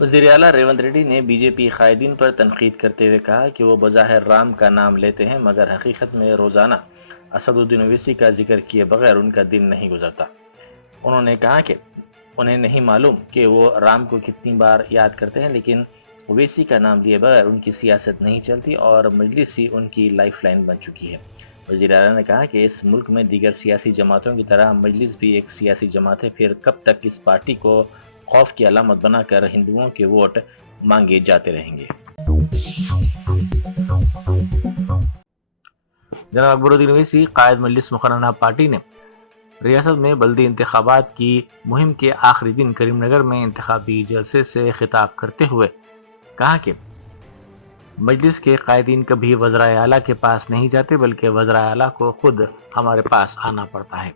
وزیر اعلیٰ ریونت ریڈی نے بی جے پی قائدین پر تنقید کرتے ہوئے کہا کہ وہ بظاہر رام کا نام لیتے ہیں مگر حقیقت میں روزانہ اسد الدین اویسی کا ذکر کیے بغیر ان کا دن نہیں گزرتا۔ انہوں نے کہا کہ انہیں نہیں معلوم کہ وہ رام کو کتنی بار یاد کرتے ہیں، لیکن اویسی کا نام لیے بغیر ان کی سیاست نہیں چلتی اور مجلس ہی ان کی لائف لائن بن چکی ہے۔ وزیر اعلیٰ نے کہا کہ اس ملک میں دیگر سیاسی جماعتوں کی طرح مجلس بھی ایک سیاسی جماعت ہے، پھر کب تک اس پارٹی کو خوف کی علامت بنا کر ہندوؤں کے ووٹ مانگے جاتے رہیں گے۔ جناب اکبر الدین اویسی قائد مجلس مقننہ پارٹی نے ریاست میں بلدی انتخابات کی مہم کے آخری دن کریم نگر میں انتخابی جلسے سے خطاب کرتے ہوئے کہا کہ مجلس کے قائدین کبھی وزرائے اعلیٰ کے پاس نہیں جاتے بلکہ وزرائے اعلیٰ کو خود ہمارے پاس آنا پڑتا ہے۔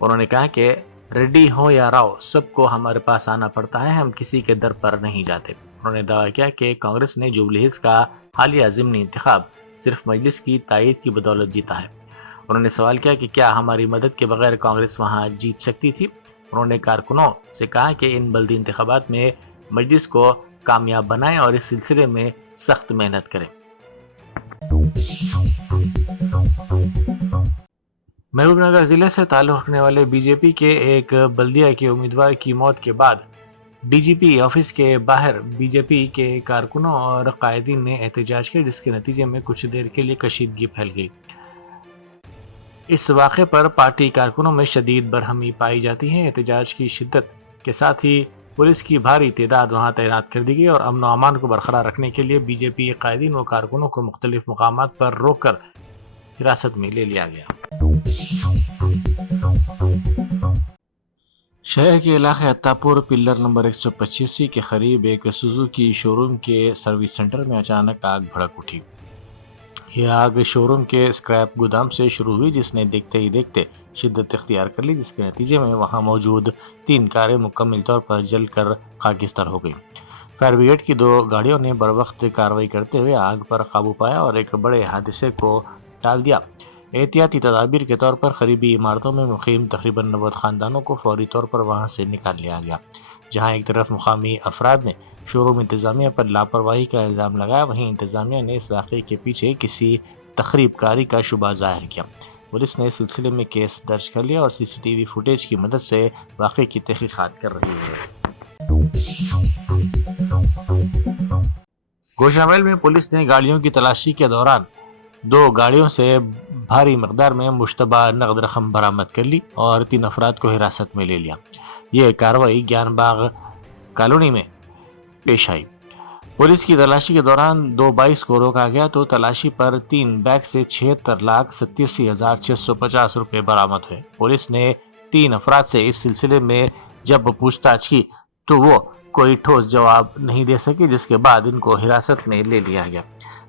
انہوں نے کہا کہ ریڈی ہو یا راؤ سب کو ہمارے پاس آنا پڑتا ہے، ہم کسی کے در پر نہیں جاتے۔ انہوں نے دعویٰ کیا کہ کانگریس نے جوبلی ہلز کا حالیہ ضمنی انتخاب صرف مجلس کی تائید کی بدولت جیتا ہے۔ انہوں نے سوال کیا کہ کیا ہماری مدد کے بغیر کانگریس وہاں جیت سکتی تھی؟ انہوں نے کارکنوں سے کہا کہ ان بلدی انتخابات میں مجلس کو کامیاب بنائیں اور اس سلسلے میں سخت محنت کریں۔ محبوب نگر ضلع سے تعلق رکھنے والے بی جے پی کے ایک بلدیہ کے امیدوار کی موت کے بعد ڈی جی پی آفس کے باہر بی جے پی کے کارکنوں اور قائدین نے احتجاج کیا، جس کے نتیجے میں کچھ دیر کے لیے کشیدگی پھیل گئی۔ اس واقعے پر پارٹی کارکنوں میں شدید برہمی پائی جاتی ہے۔ احتجاج کی شدت کے ساتھ ہی پولیس کی بھاری تعداد وہاں تعینات کر دی گئی اور امن و امان کو برقرار رکھنے کے لیے بی جے پی قائدین و کارکنوں کو مختلف مقامات پر روک کر حراست میں لے لیا گیا۔ شہر کے علاقے اتاپور پلر نمبر 185 کے قریب ایک سوزوکی شو روم کے سروس سینٹر میں اچانک آگ بھڑک اٹھی۔ یہ آگ شو روم کے اسکریپ گودام سے شروع ہوئی، جس نے دیکھتے ہی دیکھتے شدت اختیار کر لی، جس کے نتیجے میں وہاں موجود 3 کاریں مکمل طور پر جل کر خاکستر ہو گئی۔ فائر بریگیڈ کی 2 گاڑیوں نے بروقت کارروائی کرتے ہوئے آگ پر قابو پایا اور ایک بڑے حادثے کو ٹال دیا۔ احتیاطی تدابیر کے طور پر قریبی عمارتوں میں مقیم تقریباً 90 خاندانوں کو فوری طور پر وہاں سے نکال لیا گیا۔ جہاں ایک طرف مقامی افراد نے شو روم انتظامیہ پر لاپرواہی کا الزام لگایا، وہیں انتظامیہ نے اس واقعے کے پیچھے کسی تخریب کاری کا شبہ ظاہر کیا۔ پولیس نے اس سلسلے میں کیس درج کر لیا اور سی سی ٹی وی فوٹیج کی مدد سے واقعے کی تحقیقات کر رہی ہے۔ گوشامل میں پولیس نے گاڑیوں کی تلاشی کے دوران 2 گاڑیوں سے بھاری مقدار میں مشتبہ نقد رقم برآمد کر لی اور 3 افراد کو حراست میں لے لیا۔ یہ کارروائی گیان باغ کالونی میں پیش آئی۔ پولیس کی تلاشی کے دوران 2 بائکس کو روکا گیا تو تلاشی پر 3 بیگ سے 76,87,650 روپے برآمد ہوئے۔ پولیس نے 3 افراد سے اس سلسلے میں جب پوچھ تاچھ کی تو وہ کوئی ٹھوس جواب نہیں دے سکے، جس کے بعد ان کو حراست میں لے لیا گیا۔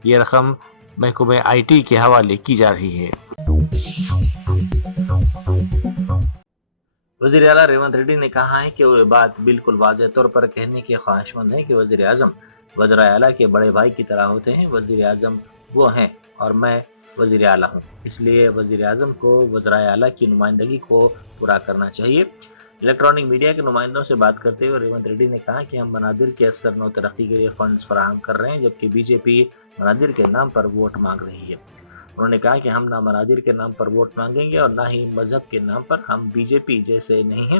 یہ رقم محکمہ آئی ٹی کے حوالے کی جا رہی ہے۔ وزیر اعلیٰ ریونت ریڈی نے کہا ہے کہ وہ یہ بات بالکل واضح طور پر کہنے کے خواہش مند ہیں کہ وزیر اعظم وزرائے اعلیٰ کے بڑے بھائی کی طرح ہوتے ہیں۔ وزیر اعظم وہ ہیں اور میں وزیر اعلیٰ ہوں، اس لیے وزیر اعظم کو وزرائے اعلیٰ کی نمائندگی کو پورا کرنا چاہیے۔ الیکٹرانک میڈیا کے نمائندوں سے بات کرتے ہوئے ریونت ریڈی نے کہا کہ ہم بنادر کے اثر نو ترقی کے لیے فنڈز فراہم کر رہے ہیں، جبکہ بی جے پی بنادر کے نام پر ووٹ مانگ رہی ہے۔ انہوں نے کہا کہ ہم نہ منادر کے نام پر ووٹ مانگیں گے اور نہ ہی مذہب کے نام پر، ہم بی جے پی جیسے نہیں ہیں،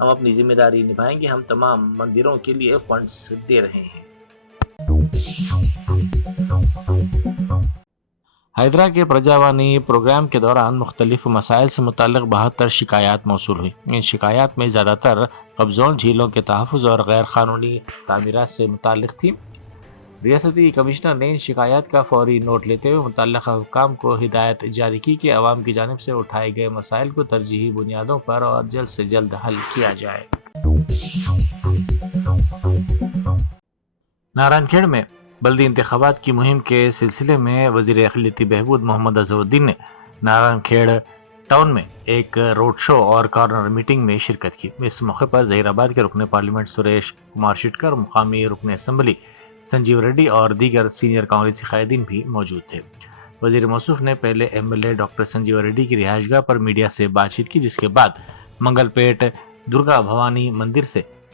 ہم اپنی ذمہ داری نبھائیں گے، ہم تمام مندروں کے لیے فنڈز دے رہے ہیں۔ حیدرا کے پرجاوانی پروگرام کے دوران مختلف مسائل سے متعلق 72 شکایات موصول ہوئی۔ ان شکایات میں زیادہ تر قبضون جھیلوں کے تحفظ اور غیر قانونی تعمیرات سے متعلق تھی۔ ریاستی کمشنر نے ان شکایات کا فوری نوٹ لیتے ہوئے متعلقہ حکام کو ہدایت جاری کی کہ عوام کی جانب سے اٹھائے گئے مسائل کو ترجیحی بنیادوں پر اور جلد سے جلد حل کیا جائے۔ نارائن کھیڑ میں بلدی انتخابات کی مہم کے سلسلے میں وزیر اقلیتی بہبود محمد اظہر الدین نے نارائن کھیڑ ٹاؤن میں ایک روڈ شو اور کارنر میٹنگ میں شرکت کی۔ اس موقع پر ظہیر آباد کے رکن پارلیمنٹ سریش کمار شٹکر، مقامی رکن اسمبلی سنجیو ریڈی اور دیگر سینئر کانگریسی قائدین بھی موجود تھے۔ وزیر موصوف نے پہلے M L A doctor Sanjeev Reddy کی رہائش گاہ پر میڈیا سے بات چیت کی، جس کے بعد منگل پیٹ درگا بھوانی مندر سے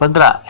15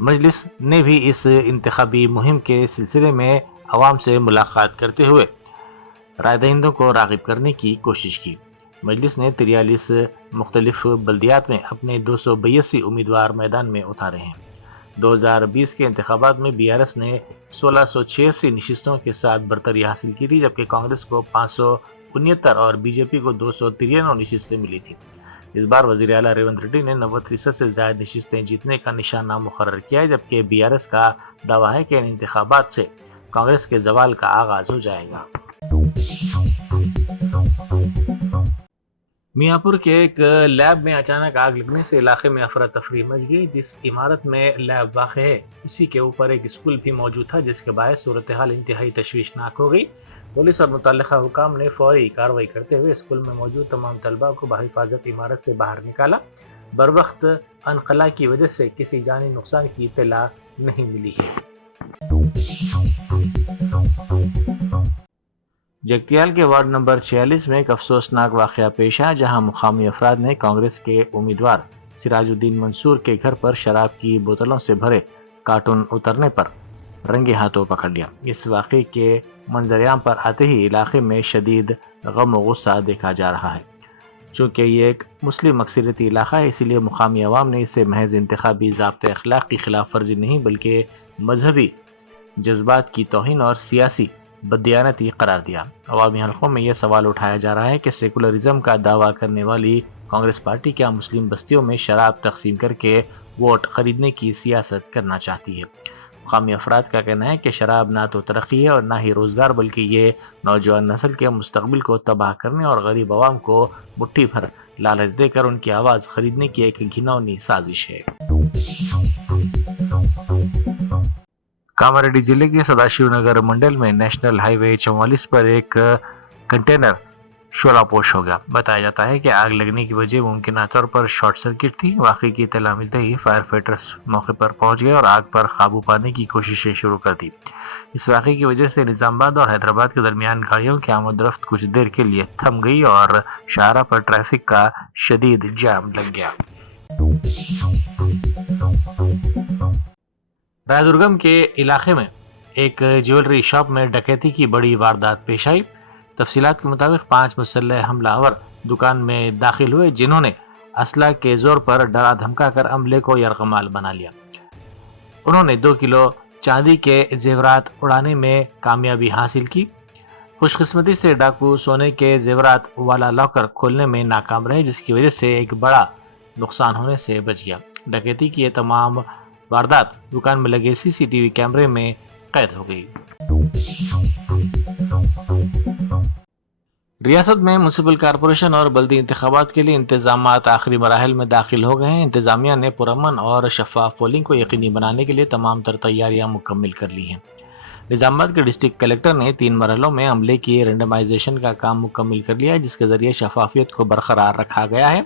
مجلس نے بھی اس انتخابی مہم کے سلسلے میں عوام سے ملاقات کرتے ہوئے رائے دہندوں کو راغب کرنے کی کوشش کی۔ مجلس نے 43 مختلف بلدیات میں اپنے 282 امیدوار میدان میں اتارے ہیں۔ 2020 کے انتخابات میں BRS نے 1686 نشستوں کے ساتھ برتری حاصل کی تھی، جبکہ کانگریس کو 569 اور BJP کو 293 نشستیں ملی تھیں۔ اس بار وزیر اعلیٰ ریونت ریڈی نے 90% سے زائد نشستیں جیتنے کا نشانہ مقرر کیا ہے، جبکہ BRS کا دعویٰ ہے کہ ان انتخابات سے کانگریس کے زوال کا آغاز ہو جائے گا۔ میاں پور کے ایک لیب میں اچانک آگ لگنے سے علاقے میں افراتفری مچ گئی۔ جس عمارت میں لیب واقع ہے اسی کے اوپر ایک اسکول بھی موجود تھا، جس کے باعث صورتحال انتہائی تشویشناک ہو گئی۔ پولیس اور متعلقہ حکام نے فوری کارروائی کرتے ہوئے اسکول میں موجود تمام طلباء کو بحفاظت عمارت سے باہر نکالا۔ بروقت انخلا کی وجہ سے کسی جانی نقصان کی اطلاع نہیں ملی ہے۔ جگتیال کے وارڈ نمبر 46 میں ایک افسوسناک واقعہ پیش آیا، جہاں مقامی افراد نے کانگریس کے امیدوار سراج الدین منصور کے گھر پر شراب کی بوتلوں سے بھرے کارٹون اترنے پر رنگے ہاتھوں پکڑ لیا۔ اس واقعے کے منظر عام پر آتے ہی علاقے میں شدید غم و غصہ دیکھا جا رہا ہے۔ چونکہ یہ ایک مسلم اکثریتی علاقہ ہے، اسی لیے مقامی عوام نے اسے محض انتخابی ضابطۂ اخلاق کی خلاف ورزی نہیں بلکہ مذہبی جذبات کی توہین اور سیاسی بددیانتی قرار دیا۔ عوامی حلقوں میں یہ سوال اٹھایا جا رہا ہے کہ سیکولرزم کا دعویٰ کرنے والی کانگریس پارٹی کیا مسلم بستیوں میں شراب تقسیم کر کے ووٹ خریدنے کی سیاست کرنا چاہتی ہے؟ مقامی افراد کا کہنا ہے کہ شراب نہ تو ترقی ہے اور نہ ہی روزگار، بلکہ یہ نوجوان نسل کے مستقبل کو تباہ کرنے اور غریب عوام کو مٹھی بھر لالچ دے کر ان کی آواز خریدنے کی ایک گھناؤنی سازش ہے۔ کاماریڈی ضلع کے سداشیو نگر منڈل میں نیشنل ہائی وے 44 پر ایک کنٹینر شعلہ پوش ہو گیا۔ بتایا جاتا ہے کہ آگ لگنے کی وجہ ممکنہ طور پر شارٹ سرکٹ تھی۔ واقعے کی اطلاع ملتے ہی فائر فائٹرز موقع پر پہنچ گئے اور آگ پر قابو پانے کی کوششیں شروع کر دی۔ اس واقعے کی وجہ سے نظام آباد اور حیدرآباد کے درمیان گاڑیوں کی آمد و رفت کچھ دیر کے لیے تھم گئی اور شاہراہ پر ٹریفک کا شدید جام لگ گیا۔ رائے درگم کے علاقے میں ایک جیولری شاپ میں ڈکیتی کی بڑی واردات پیش آئی۔ تفصیلات کے مطابق 5 مسلح حملہ آور دکان میں داخل ہوئے، جنہوں نے اسلحہ کے زور پر ڈرا دھمکا کر عملے کو یرغمال بنا لیا۔ انہوں نے 2 کلو چاندی کے زیورات اڑانے میں کامیابی حاصل کی۔ خوش قسمتی سے ڈاکو سونے کے زیورات والا لاکر کھولنے میں ناکام رہے، جس کی وجہ سے ایک بڑا نقصان ہونے سے بچ گیا۔ ڈکیتی کی یہ تمام واردات دکان میں لگے CCTV کیمرے میں قید ہو گئی۔ ریاست میں میونسپل کارپوریشن اور بلدی انتخابات کے لیے انتظامات آخری مراحل میں داخل ہو گئے ہیں۔ انتظامیہ نے پرامن اور شفاف پولنگ کو یقینی بنانے کے لیے تمام تر تیاریاں مکمل کر لی ہیں۔ نظام آباد کے ڈسٹرکٹ کلکٹر نے 3 مرحلوں میں عملے کی رینڈمائزیشن کا کام مکمل کر لیا ہے، جس کے ذریعے شفافیت کو برقرار رکھا گیا ہے۔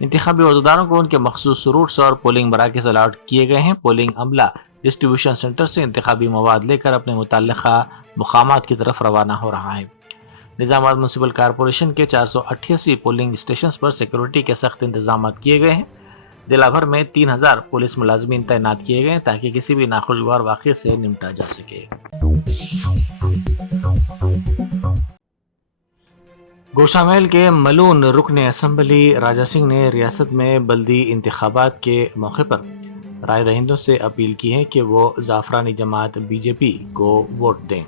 انتخابی عہدیداروں کو ان کے مخصوص روٹس اور پولنگ مراکز الاٹ کیے گئے ہیں۔ پولنگ عملہ ڈسٹریبیوشن سینٹر سے انتخابی مواد لے کر اپنے متعلقہ مقامات کی طرف روانہ ہو رہا ہے۔ نظام آباد میونسپل کارپوریشن کے 488 پولنگ اسٹیشنز پر سیکورٹی کے سخت انتظامات کیے گئے ہیں۔ ضلع بھر میں 3000 پولیس ملازمین تعینات کیے گئے ہیں تاکہ کسی بھی ناخوشگوار واقعے سے نمٹا جا سکے۔ گوشہ محل کے ملون رکن اسمبلی راجا سنگھ نے ریاست میں بلدی انتخابات کے موقع پر رائے دہندوں سے اپیل کی ہے کہ وہ زعفرانی جماعت BJP کو ووٹ دیں۔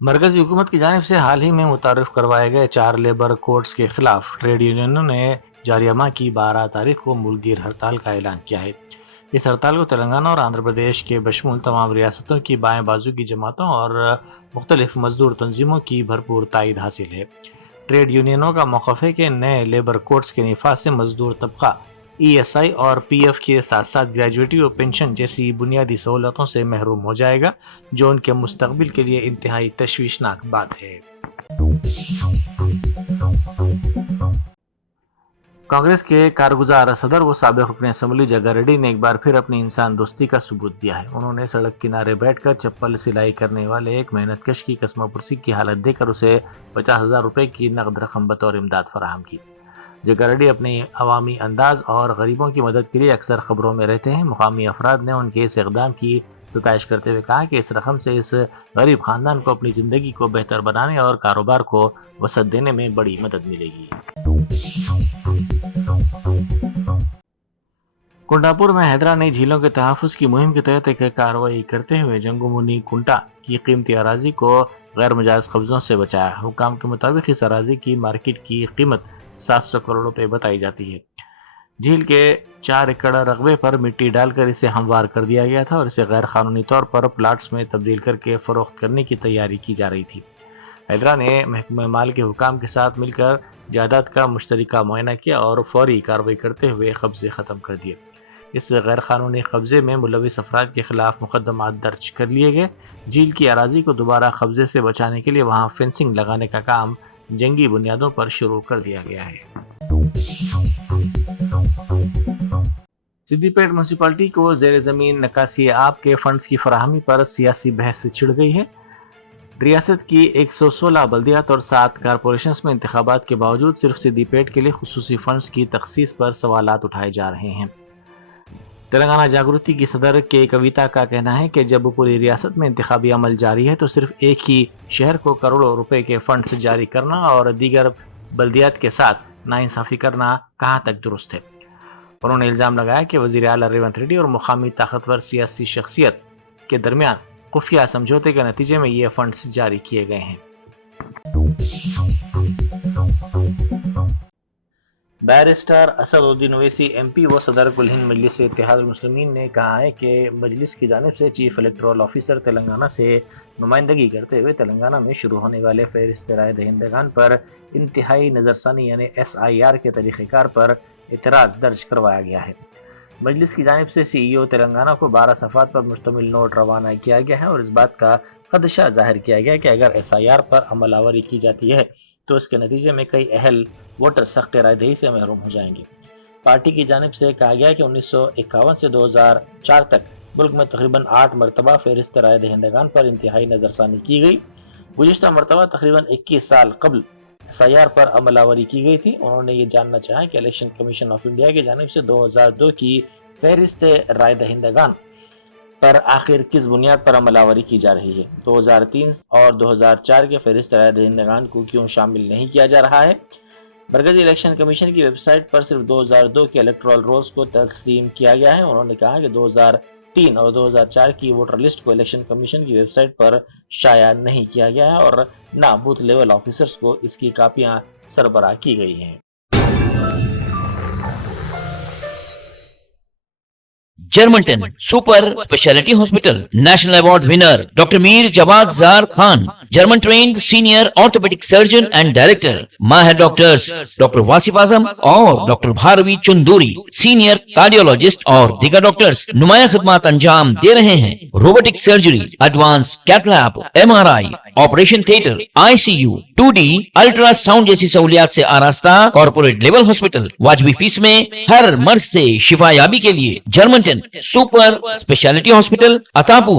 مرکزی حکومت کی جانب سے حال ہی میں متعارف کروائے گئے 4 لیبر کوڈز کے خلاف ٹریڈ یونینوں نے جاریہ ماہ کی 12 تاریخ کو ملک گیر ہڑتال کا اعلان کیا ہے۔ اس ہڑتال کو تلنگانہ اور آندھرا پردیش کے بشمول تمام ریاستوں کی بائیں بازو کی جماعتوں اور مختلف مزدور تنظیموں کی بھرپور تائید حاصل ہے۔ ٹریڈ یونینوں کا موقف ہے کہ نئے لیبر کوڈز کے نفاذ سے مزدور طبقہ ESI اور PF کے ساتھ ساتھ گریجویٹی اور پینشن جیسی بنیادی سہولتوں سے محروم ہو جائے گا، جو ان کے مستقبل کے لیے انتہائی تشویشناک بات ہے۔ کانگریس کے کارگزار صدر و سابق رکن اسمبلی جگا ریڈی نے ایک بار پھر اپنی انسان دوستی کا ثبوت دیا ہے۔ انہوں نے سڑک کنارے بیٹھ کر چپل سلائی کرنے والے ایک محنت کش کی کسمہ پرسی کی حالت دیکھ کر اسے 50,000 روپے کی نقد رقم بطور امداد فراہم کی۔ جگردی اپنے عوامی انداز اور غریبوں کی مدد کے لیے اکثر خبروں میں رہتے ہیں۔ مقامی افراد نے ان کے اس اقدام کی ستائش کرتے ہوئے کہا کہ اس رقم سے اس غریب خاندان کو اپنی زندگی کو بہتر بنانے اور کاروبار کو وسعت دینے میں بڑی مدد ملے گی۔ کنڈاپور میں حیدرا نے جھیلوں کے تحفظ کی مہم کے تحت ایک کارروائی کرتے ہوئے جنگو منی کنٹا کی قیمتی اراضی کو غیر مجاز قبضوں سے بچایا۔ حکام کے مطابق اس اراضی کی مارکیٹ کی قیمت 700 کروڑ روپے بتائی جاتی ہے۔ جھیل کے 4 ایکڑ رقبے پر مٹی ڈال کر اسے ہموار کر دیا گیا تھا اور اسے غیر قانونی طور پر پلاٹس میں تبدیل کر کے فروخت کرنے کی تیاری کی جا رہی تھی۔ حیدرا نے محکمہ مال کے حکام کے ساتھ مل کر جائیداد کا مشترکہ معائنہ کیا اور فوری کارروائی کرتے ہوئے قبضے ختم کر دیے۔ اس غیر قانونی قبضے میں ملوث افراد کے خلاف مقدمات درج کر لیے گئے۔ جھیل کی اراضی کو دوبارہ قبضے سے بچانے کے لیے وہاں فینسنگ لگانے کا کام جنگی بنیادوں پر شروع کر دیا گیا ہے۔ سدی پیٹ میونسپلٹی کو زیر زمین نکاسی آب کے فنڈز کی فراہمی پر سیاسی بحث چھڑ گئی ہے۔ ریاست کی 116 بلدیات اور 7 کارپوریشنز میں انتخابات کے باوجود صرف سدی پیٹ کے لیے خصوصی فنڈز کی تخصیص پر سوالات اٹھائے جا رہے ہیں۔ تلنگانہ جاگرتی کی صدر کے کویتا کا کہنا ہے کہ جب پوری ریاست میں انتخابی عمل جاری ہے تو صرف ایک ہی شہر کو کروڑوں روپے کے فنڈز جاری کرنا اور دیگر بلدیات کے ساتھ ناانصافی کرنا کہاں تک درست ہے۔ انہوں نے الزام لگایا کہ وزیر اعلیٰ ریونت ریڈی اور مقامی طاقتور سیاسی شخصیت کے درمیان خفیہ سمجھوتے کے نتیجے میں یہ فنڈز جاری کیے گئے ہیں۔ بیرسٹر اسد الدین اویسی ایم پی و صدر کل ہند مجلس اتحاد المسلمین نے کہا ہے کہ مجلس کی جانب سے چیف الیکٹورل آفیسر تلنگانہ سے نمائندگی کرتے ہوئے تلنگانہ میں شروع ہونے والے فہرست رائے دہندگان پر انتہائی نظرثانی یعنی SIR کے طریقہ کار پر اعتراض درج کروایا گیا ہے۔ مجلس کی جانب سے CEO تلنگانہ کو 12 صفحات پر مشتمل نوٹ روانہ کیا گیا ہے اور اس بات کا خدشہ ظاہر کیا گیا کہ اگر SIR پر عمل آوری کی جاتی ہے تو اس کے نتیجے میں کئی اہل ووٹر سخت رائے دہی سے محروم ہو جائیں گے۔ پارٹی کی جانب سے کہا گیا کہ 1951 سے 2004 تک ملک میں تقریباً 8 مرتبہ فہرست رائے دہندگان پر انتہائی نظرثانی کی گئی۔ گزشتہ مرتبہ تقریباً 21 سال قبل SIR پر عمل آوری کی گئی تھی۔ انہوں نے یہ جاننا چاہا کہ الیکشن کمیشن آف انڈیا کی جانب سے 2002 کی فہرست رائے دہندگان پر آخر کس بنیاد پر عمل آوری کی جا رہی ہے۔ 2003 اور 2004 کے فہرست رائے دہندگان کو کیوں شامل نہیں کیا جا رہا ہے؟ مرکزی الیکشن کمیشن کی ویب سائٹ پر صرف 2002 کے الیکٹورل رولز کو تسلیم کیا گیا ہے۔ انہوں نے کہا کہ 2003 اور 2004 کی ووٹر لسٹ کو الیکشن کمیشن کی ویب سائٹ پر شائع نہیں کیا گیا ہے اور نہ بوتھ لیول آفیسرز کو اس کی کاپیاں سربراہ کی گئی ہیں۔ جرمنٹن super specialty hospital national award winner doctor Mir Jawad Zar Khan, German trained senior orthopaedic surgeon and director, ماہر ڈاکٹرز ڈاکٹر واصف اعظم اور doctor Bharavi Chanduri, senior cardiologist اور دیگر ڈاکٹرز نمایاں خدمات انجام دے رہے ہیں۔ Robotic surgery, advance cath lab, MRI، operation theatre, ICU، 2D ultrasound جیسی سہولیات سے آراستہ کارپوریٹ لیول ہاسپٹل، واجبی فیس میں ہر مرض سے شفا یابی کے لیے جرمنٹن سپر اسپیشلٹی ہاسپٹل، عطاپور،